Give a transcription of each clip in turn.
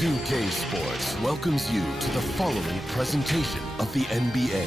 2K Sports welcomes you to the following presentation of the NBA.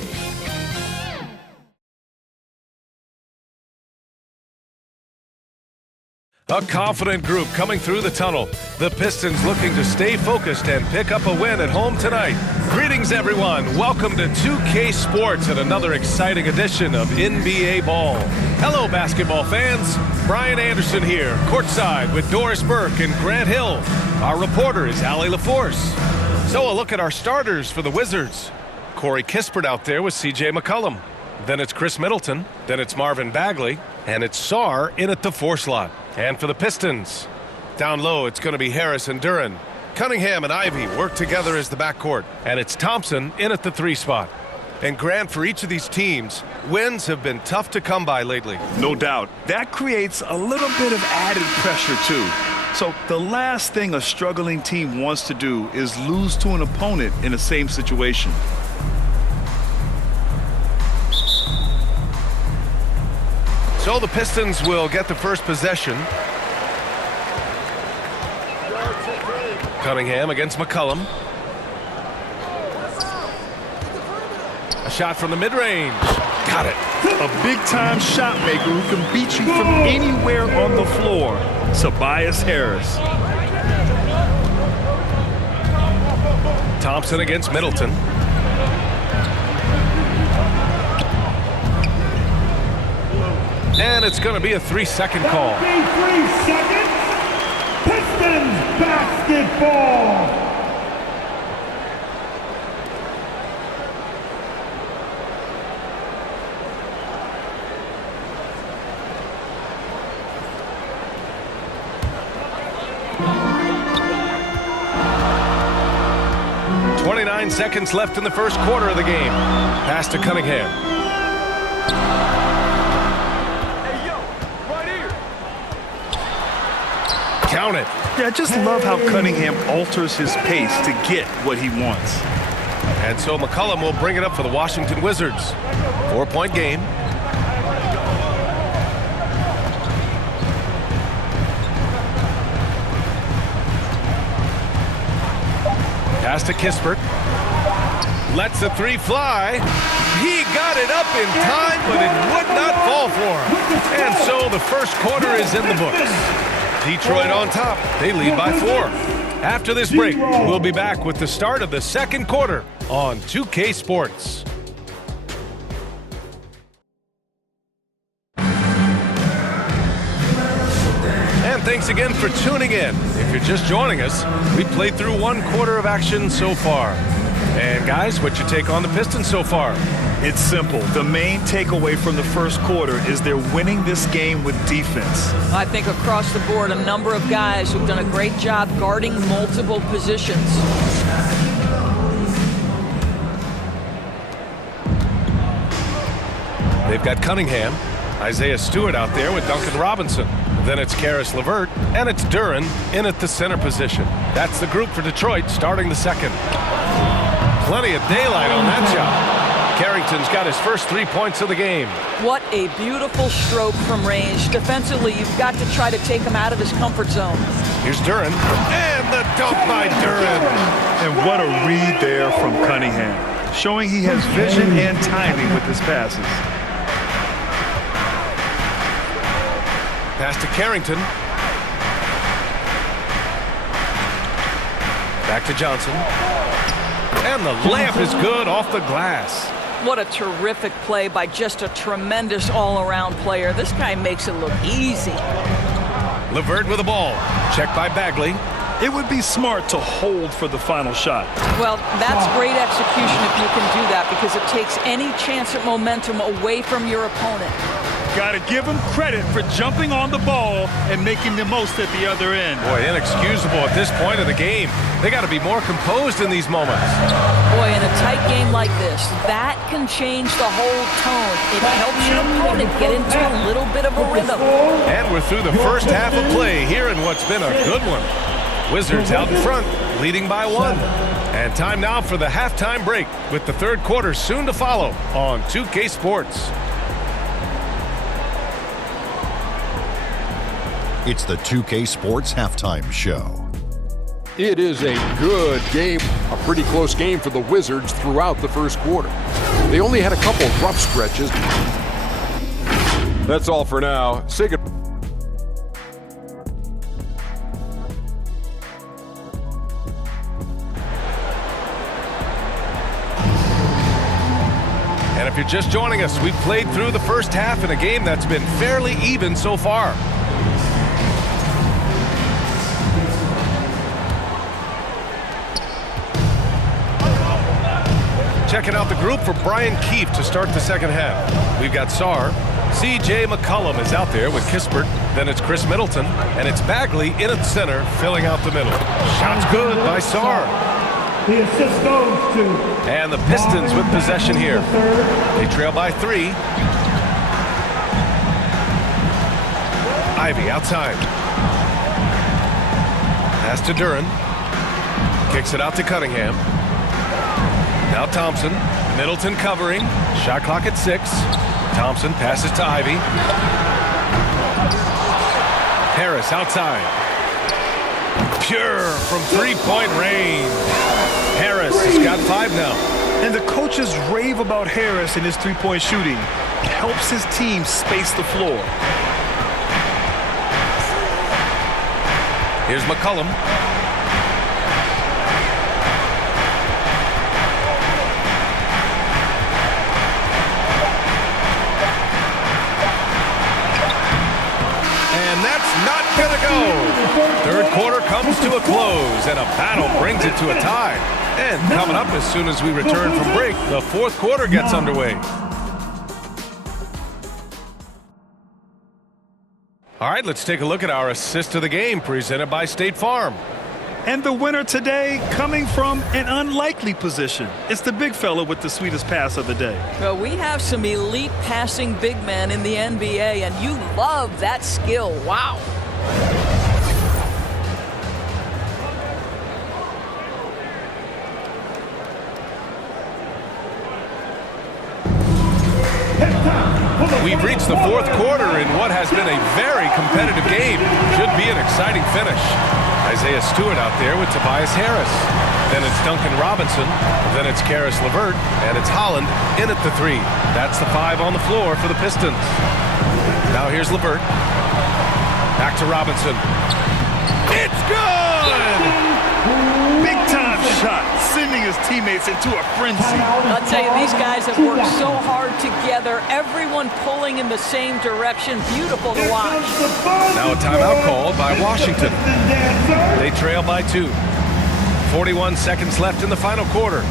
A confident group coming through the tunnel. The Pistons looking to stay focused and pick up a win at home tonight. Greetings, everyone. Welcome to 2K Sports and another exciting edition of NBA Ball. Hello, basketball fans. Brian Anderson here, courtside with Doris Burke and Grant Hill. Our reporter is Allie LaForce. So a look at our starters for the Wizards. Corey Kispert out there with C.J. McCollum. Then it's Chris Middleton. Then it's Marvin Bagley. And it's Sarr in at the 4 slot. And for the Pistons, down low, it's going to be Harris and Duren. Cunningham and Ivy work together as the backcourt. And it's Thompson in at the 3 spot. And Grant, for each of these teams, wins have been tough to come by lately. No doubt. That creates a little bit of added pressure, too. So the last thing a struggling team wants to do is lose to an opponent in the same situation. So the Pistons will get the first possession. Cunningham against McCollum. A shot from the mid-range. Got it. A big-time shot maker who can beat you from anywhere on the floor. Tobias Harris. Thompson against Middleton. And it's going to be a 3-second call. 3 seconds. Pistons basketball. Seconds left in the first quarter of the game. Pass to Cunningham. Hey, yo, right here. Count it. Yeah, I just love how Cunningham alters his pace to get what he wants. And so McCollum will bring it up for the Washington Wizards. 4-point game. Pass to Kispert. Lets the 3 fly. He got it up in time, but it would not fall for him. And so the first quarter is in the books. Detroit on top. They lead by 4. After this break, we'll be back with the start of the second quarter on 2K Sports. And thanks again for tuning in. If you're just joining us, we played through 1 quarter of action so far. And guys, what's your take on the Pistons so far? It's simple. The main takeaway from the first quarter is they're winning this game with defense. I think across the board, a number of guys who've done a great job guarding multiple positions. They've got Cunningham, Isaiah Stewart out there with Duncan Robinson. Then it's Caris LeVert, and it's Duren in at the center position. That's the group for Detroit starting the second. Plenty of daylight on that shot. Carrington's got his first 3 points of the game. What a beautiful stroke from range. Defensively, you've got to try to take him out of his comfort zone. Here's Duren, and the dunk by Duren. And what a read there from Cunningham, showing he has vision and timing with his passes. Pass to Carrington. Back to Johnson. And the layup is good off the glass. What a terrific play by just a tremendous all-around player. This guy makes it look easy. LeVert with the ball. Checked by Bagley. It would be smart to hold for the final shot. Well, that's great execution if you can do that, because it takes any chance at momentum away from your opponent. Got to give him credit for jumping on the ball and making the most at the other end. Boy, inexcusable at this point of the game. They got to be more composed in these moments. Boy, in a tight game like this, that can change the whole tone. It helps your opponent get into a little bit of a rhythm. And we're through the first half of play here in what's been a good one. Wizards out in front, leading by 1. And time now for the halftime break, with the third quarter soon to follow on 2K Sports. It's the 2K Sports Halftime Show. It is a good game, a pretty close game for the Wizards throughout the first quarter. They only had a couple of rough stretches. That's all for now. Say goodbye. And if you're just joining us, we've played through the first half in a game that's been fairly even so far. Checking out the group for Brian Keefe to start the second half. We've got Sarr. C.J. McCollum is out there with Kispert. Then it's Chris Middleton. And it's Bagley in at center, filling out the middle. Shots good by Sarr. The assist goes to... And the Pistons with possession here. They trail by 3. Ivy outside. Pass to Duren. Kicks it out to Cunningham. Now Thompson. Middleton covering. Shot clock at 6. Thompson passes to Ivy. Harris outside. Pure from three-point range. Harris has got 5 now. And the coaches rave about Harris and his three-point shooting. It helps his team space the floor. Here's McCollum. And that's not gonna go. Third quarter comes to a close, and a battle brings it to a tie. And coming up as soon as we return from break, the fourth quarter gets underway. All right, let's take a look at our assist of the game presented by State Farm. And the winner today coming from an unlikely position. It's the big fella with the sweetest pass of the day. Well, we have some elite passing big men in the NBA, and you love that skill. Wow. We've reached the fourth quarter in what has been a very competitive game. Should be an exciting finish. Isaiah Stewart out there with Tobias Harris. Then it's Duncan Robinson. Then it's Karis LeVert. And it's Holland in at the 3. That's the 5 on the floor for the Pistons. Now here's LeVert. Back to Robinson. It's good! Big time shot, sending his teammates into a frenzy. I'll tell you, these guys have worked so hard together. Everyone pulling in the same direction. Beautiful to watch. Now a timeout called by Washington. They trail by 2. 41 seconds left in the final quarter.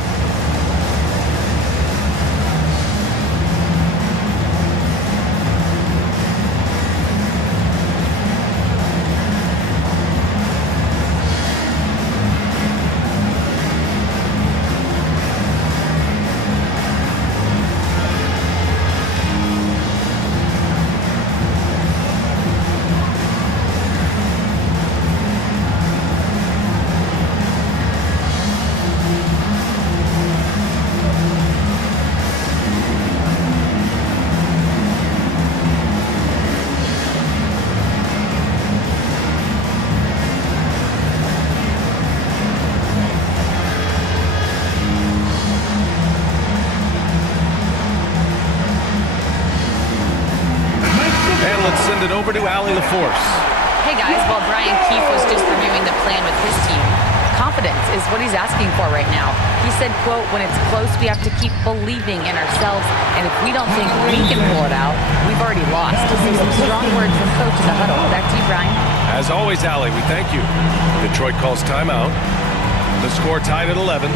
It over to Allie LaForce. Hey guys, while Brian Keefe was just reviewing the plan with his team, confidence is what he's asking for right now. He said, quote, when it's close, we have to keep believing in ourselves, and if we don't think we can pull it out, we've already lost. So some strong words from coach in the huddle. Back to you, Brian. As always, Allie, we thank you. Detroit calls timeout. The score tied at 11.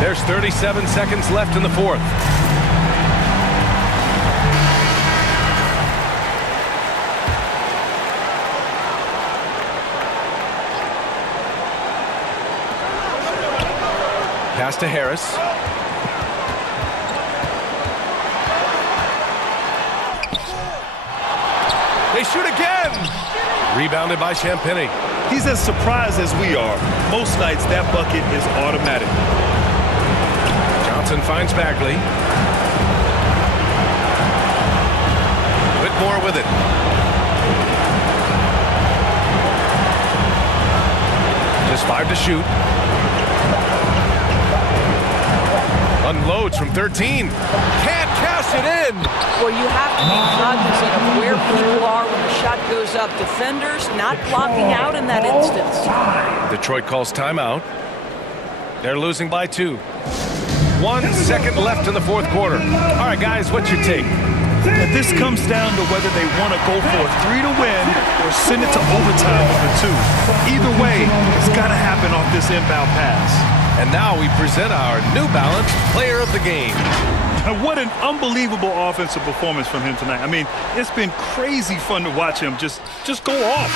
There's 37 seconds left in the fourth. Pass to Harris. They shoot again. Rebounded by Champagny. He's as surprised as we are. Most nights that bucket is automatic. Johnson finds Bagley. Whitmore with it. To Just 5 to shoot. Unloads from 13. Can't cash it in. Well, you have to be cognizant of where people are when the shot goes up. Defenders not blocking out in that instance. Detroit calls timeout. They're losing by 2. 1 second left in the fourth quarter. All right, guys, what's your take? And this comes down to whether they want to go for a 3 to win or send it to overtime with a 2. Either way, it's got to happen off this inbound pass. And now we present our New Balance Player of the Game. And what an unbelievable offensive performance from him tonight. I mean, it's been crazy fun to watch him just go off.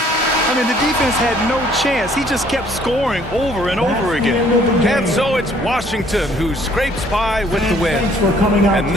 I mean, the defense had no chance. He just kept scoring over and over again. And so it's Washington who scrapes by with the win. Thanks for coming out. And